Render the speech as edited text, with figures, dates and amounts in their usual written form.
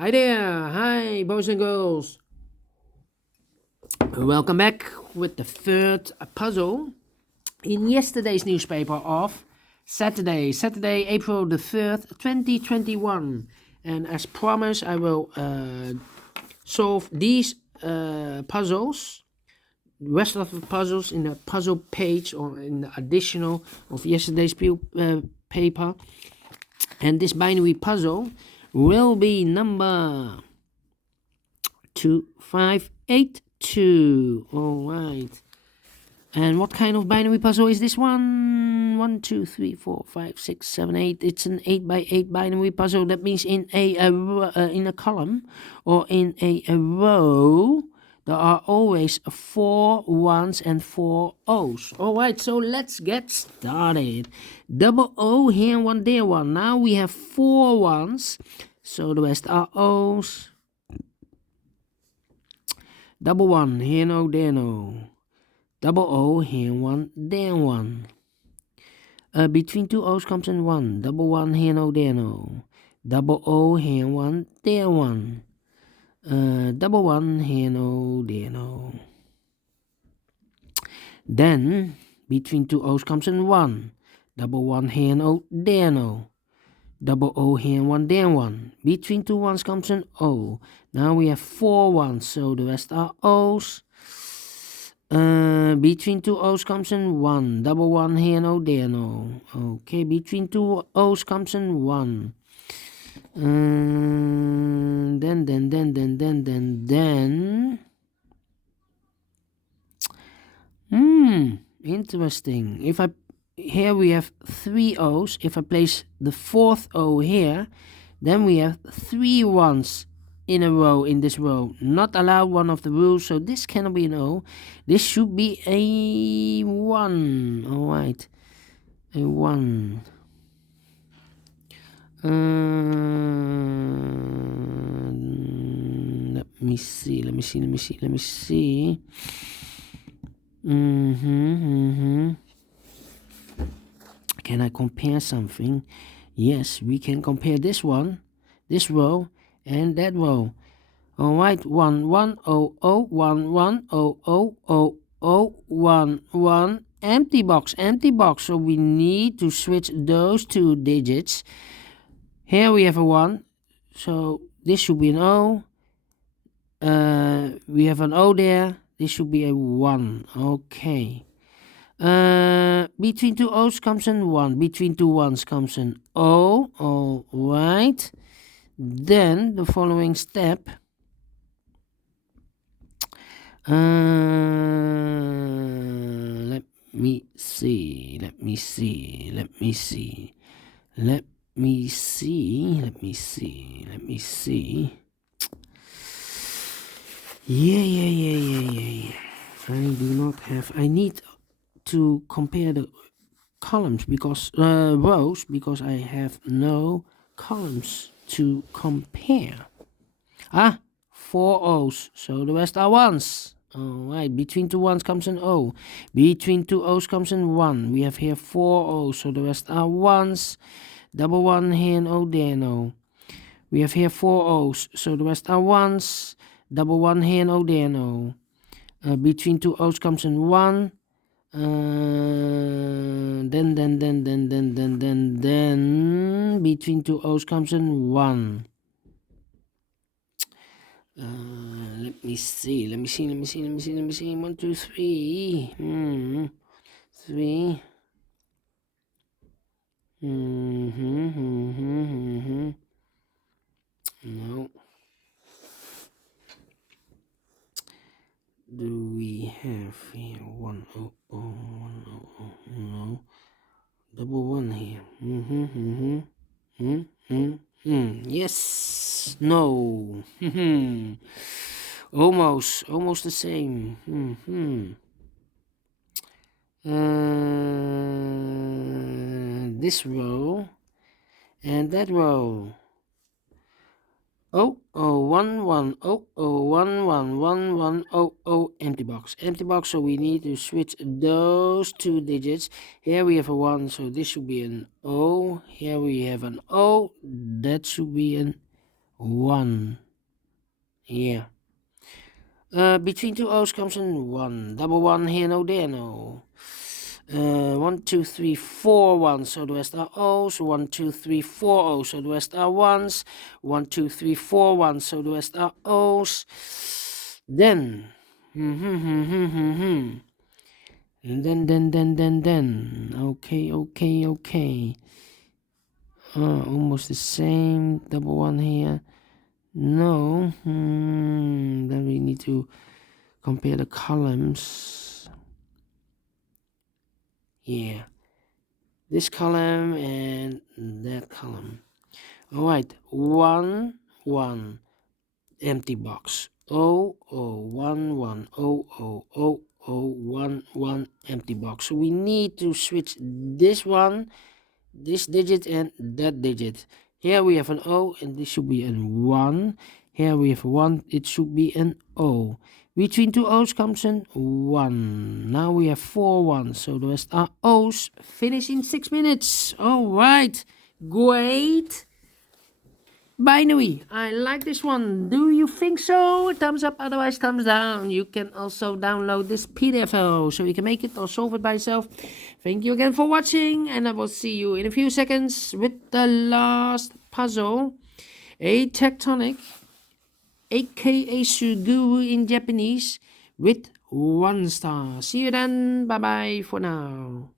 Hi there, hi boys and girls. Welcome back with the third puzzle in yesterday's newspaper of Saturday, April the 3rd, 2021. And as promised, I will solve these puzzles, the rest of the puzzles in the puzzle page or in the additional of yesterday's paper. And this binary puzzle will be number 2582. All right. And what kind of binary puzzle is this one? 1, 2, 3, 4, 5, 6, 7, 8. It's an 8 by 8 binary puzzle. That means in a column or in a row, there are always 4 1s and 4 O's. All right, so let's get started. Double O here, one there, one. Now we have 4 1s, so the rest are O's. Double 1 here, no, there, no. Double O here, 1, there, 1. Between 2 O's comes in 1. Double 1 here, no, there, no. Double O here, 1, there, 1. Double 1 here, no, there, no. Then, between 2 O's comes in 1. Double 1 here, no, there, no. Double O here, 1, there, 1. Between 2 1s comes an O. Now we have 4 1s, so the rest are O's. Between 2 O's comes in 1. Double 1 here, no, there, no. Okay, between 2 O's comes in 1. Then. Interesting. Here we have 3 O's. If I place the 4th O here, then we have 3 1s in a row in this row. Not allowed, one of the rules, so this cannot be an O. This should be a 1. All right, a 1. Let me see. Can I compare something? Yes, we can compare this one, this row, and that row. All right, 1 1 0 0 1 1 0 0 0 0 1 1 empty box. So we need to switch those 2 digits. Here we have a 1, so this should be an O. We have an O there. This should be a 1. Okay. Between 2 O's comes an 1. Between 2 1s comes an O. All right. Then the following step. Let me see. Yeah. I need to compare the columns because rows, because I have no columns to compare. 4 O's, so the rest are 1s. All right, between 2 1s comes an O. Between 2 O's comes an 1. We have here 4 O's, so the rest are 1s. Double 1 here and O there, no. We have here 4 O's, so the rest are 1s. Double 1 here and O there, no. Between 2 O's comes an 1. Then between 2 O's comes an 1. Let me see. 1, 2, 3. 3. No. Do we have here 1 0 0 1 0 0? No. Double 1 here. Yes. No. Almost the same. This row and that row. 1 1 0 1 1 1 1 0 empty box, so we need to switch those 2 digits. Here we have a 1, so this should be an O. Here we have an O, that should be an 1. Yeah. Between two O's comes in 1. Double 1 here, no there, no. 1, 2, 3, 4 ones, so the rest are O's. 1, 2, 3, 4 O's, so the rest are 1s. 1, 2, 3, 4 1s, so the rest are O's. Then, and then, okay. Almost the same. Double 1 here. No. Then we need to compare the columns. Yeah. This column and that column. Alright. 1, 1. Empty box. 0, 0, 1, 1, 0, 0, 0, 0, 1, 1. Empty box. So we need to switch this one, this digit, and that digit. Here we have an O, and this should be a 1. Here we have a 1, it should be an O. Between two O's comes an 1. Now we have 4 1s, so the rest are O's. Finish in 6 minutes. Alright, great. Binary, I like this one. Do you think so? Thumbs up, otherwise thumbs down. You can also download this PDF file so you can make it or solve it by yourself. Thank you again for watching, and I will see you in a few seconds with the last puzzle. A tectonic, aka Sudoku in Japanese, with 1 star. See you then. Bye bye for now.